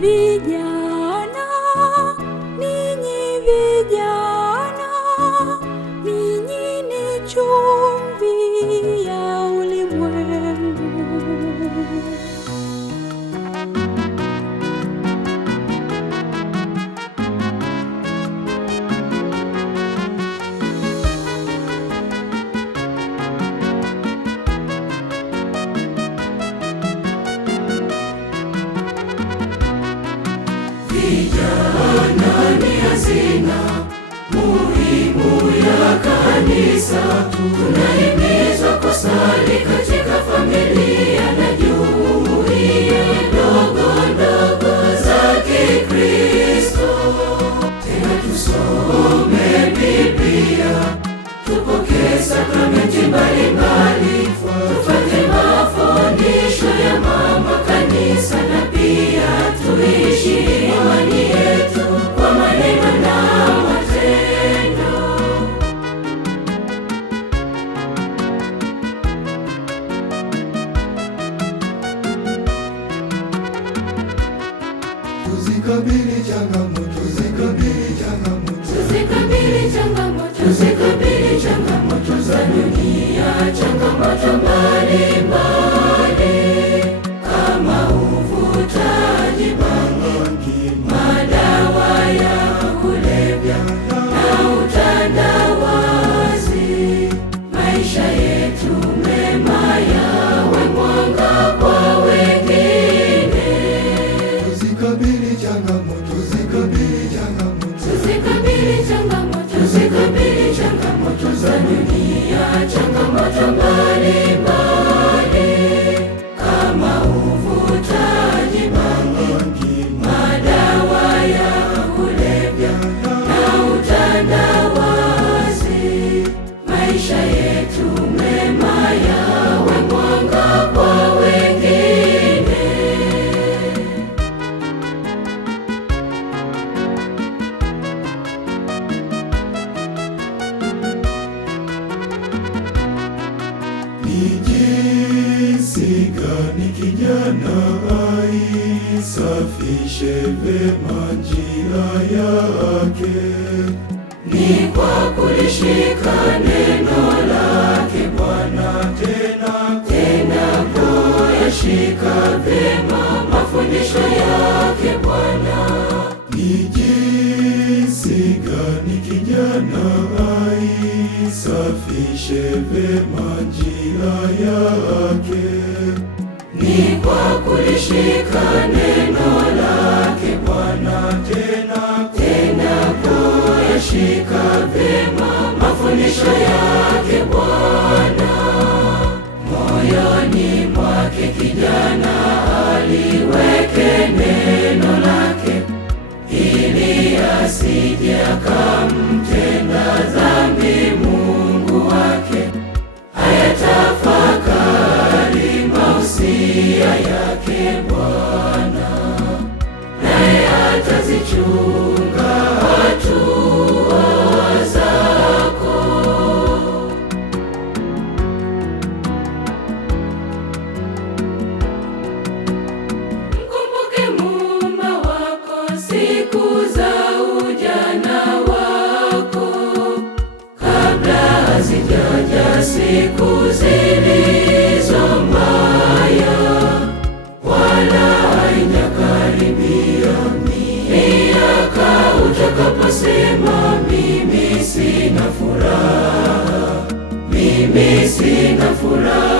Vijana, ninyi vijana, ninyi ni chumvi ya ulimwengu. Vijana ni hazina muhimu ya kanisa. Tunahimizwa kusali katika familia na jumuiya ndogo ndogo za Kikristo. Tena tusome Biblia, tupokee sakramenti mbalimbali, tufanye mafundisho ya mama kanisa, na pia tuishi imani yetu kwa maneno na matendo. Tuzikabili changamoto, tuzikabili changamoto za dunia, changamoto mbalimbali kama uvutaji bangi, madawa ya kulevya na utandawazi. Maisha yetu mema yawe mwanga kwa wengine. tuzikabili changamoto, tuzikabili changamoto za dunia, changamoto mbalimbali kama uvutaji bangi, madawa ya kulevya na utandawazi. Maisha yetu mema yawe mwanga kwa wengine. Ni jinsi gani kijana aisafishe vema njia yake? Ni kwa kulishika neno lake Bwana, tena kuyashika vyema mafundisho yake Bwana. Ni jinsi gani kijana aisafishe vema njia yake? Ni kwa kulishika neno lake Bwana, tena kuyashika vyema mafundisho yake Bwana. Moyoni mwake kijana aliweke neno lake, ili asije akamtenda dhambi Mungu wake. Ayatafakari mausia yake Bwana, naye atazichunga hatua zako. Mkumbuke Muumba wako siku za ujana wako, kabla hazijaja siku zilizo mbaya, wala haijakaribia miaka utakaposema mimi sina furaha, mimi sina furaha.